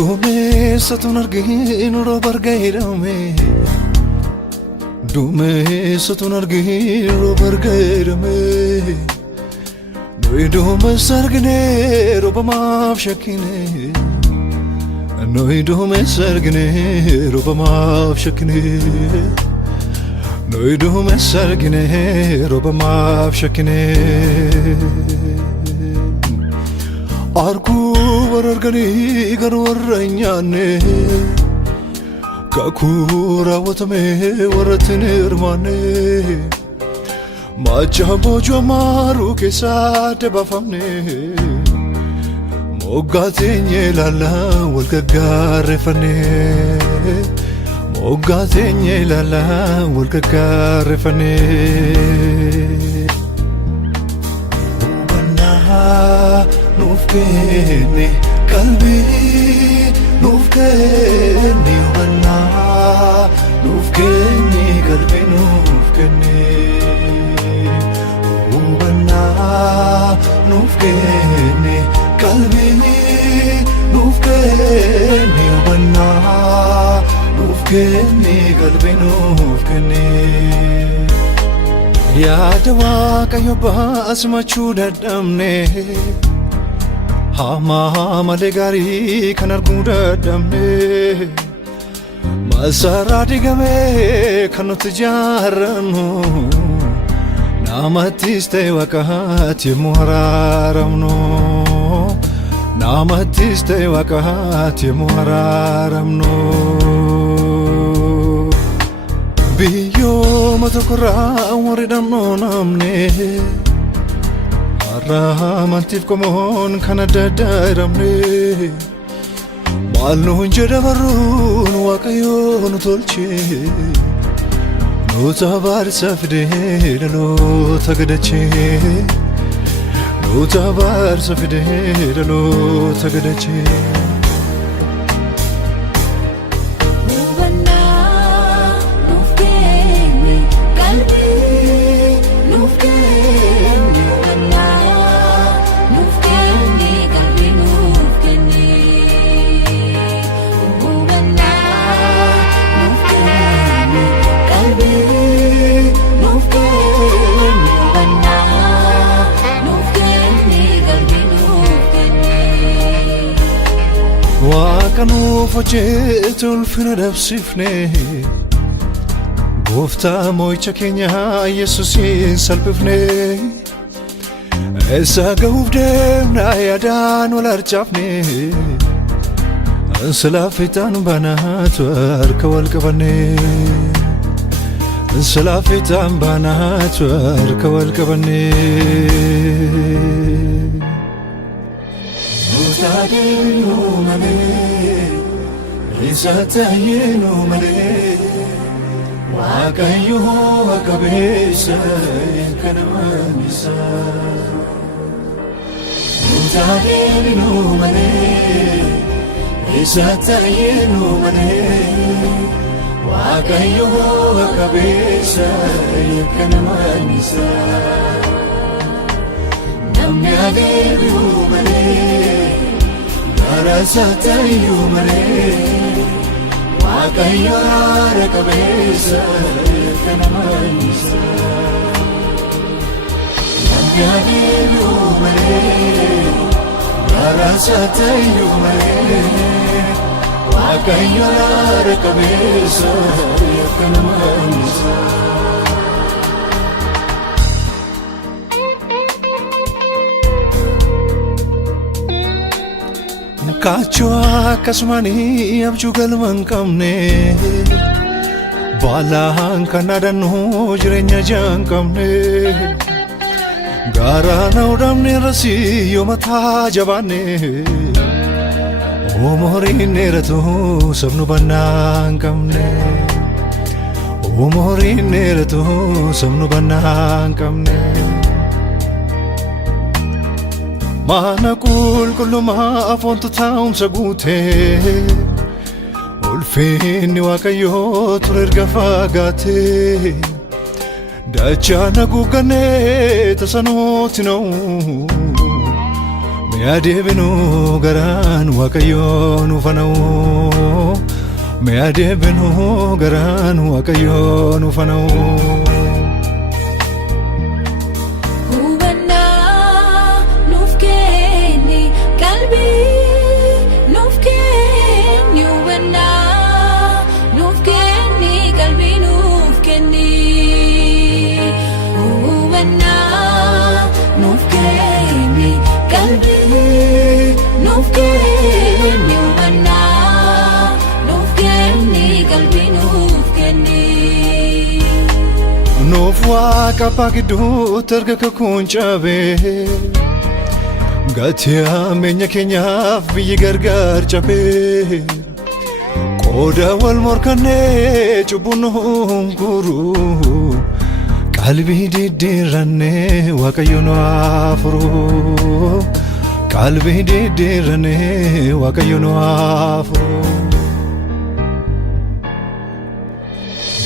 Dume satun argin robar gairame Dume satun argin robar gairame Noi dume sargne roba maaf shakine Noi dume sargne roba maaf shakine Noi dume sargne roba maaf shakine Arku warargani garwarranyane Kakura watame waratinirmane Macha bojo maru kesa debafamne Mogatenye lala walgagarefane Mogatenye lala walgagarefane Nufkeni kalbi nufkeni wala nufkeni kalbi nufkeni wala nufkeni kalbi nufkeni wala nufkeni kalbi nufkeni Ya dawa kayo basmachu dadamne Hama malegari kanar guda damne Masara digame kanot jarano Namatiste wakati muhararamno Namatiste wakati muhararamno Biyo matokura waridamno namne Rahamantif komon kana dadairamne Malnu hunjada barun wakayo nutolche Nutabar safide dalo tagadache Nutabar safide dalo tagadache Wakanu fojetul finadab sifne Gofta moicha kenya Yesusin salpifne Esa gaufdem na yadan walarchafne Salafitan banat warka walqabane Salafitan banat warka walqabane Mutadinu male Risatayinu male Wakayu wakabesa Kanamanisa Mutadinu male Risatayinu male Wakayu wakabesa Kanamanisa Namni adeebiu male Rasatayu male Wakayo rakabesa kanamanisa Namni adeebiu male Rasatayu male Wakayo rakabesa kanamanisa Kachwa kasmani abju galman kamne Balaan kanadanu jirenya jang kamne Gara naudamne rasi yomata jabane Omori neratu sabnu banang kamne Omori neratu sabnu banang kamne Mana kulma afontu taum sagute Ulfini wakayo turerga fagate Dachana gugane tasanotino Meadeebinu garaan Waaqayyoon ufana'u Meadeebinu garaan Waaqayyoon ufana'u Nuuf waaqa paakidduu erga kakuun cabee Gatii hameenya keenyaaf biyyi gargar cabee Qooda wal morkannee cubbuun nuun guruu Qalbii diddiirrannee Waaqayyoon waa furuu Qalbii diddiirrannee Waaqayyoon waa furuu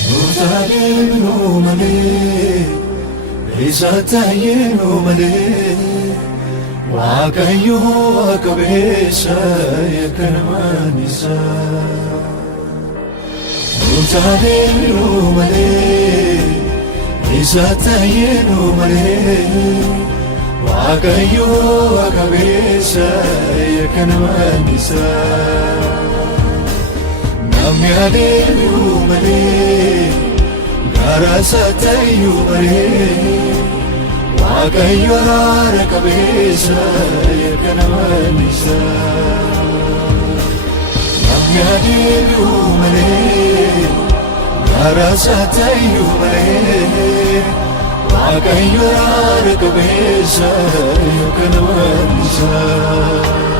Nutaadeemnu malee Isa taayenu malee Waaqayyo qabeessa yakkamaan isaa Nutaadeemnu malee Isa taayenu malee Waaqayyo qabeessa yakkamaan isaa Namni adeemu malee Garasa tayu malee Waaqayyo haara qabeessa yakkamaan isaa Namni adeemu malee Garasa tayu malee Waaqayyo haara qabeessa yakkamaan isaa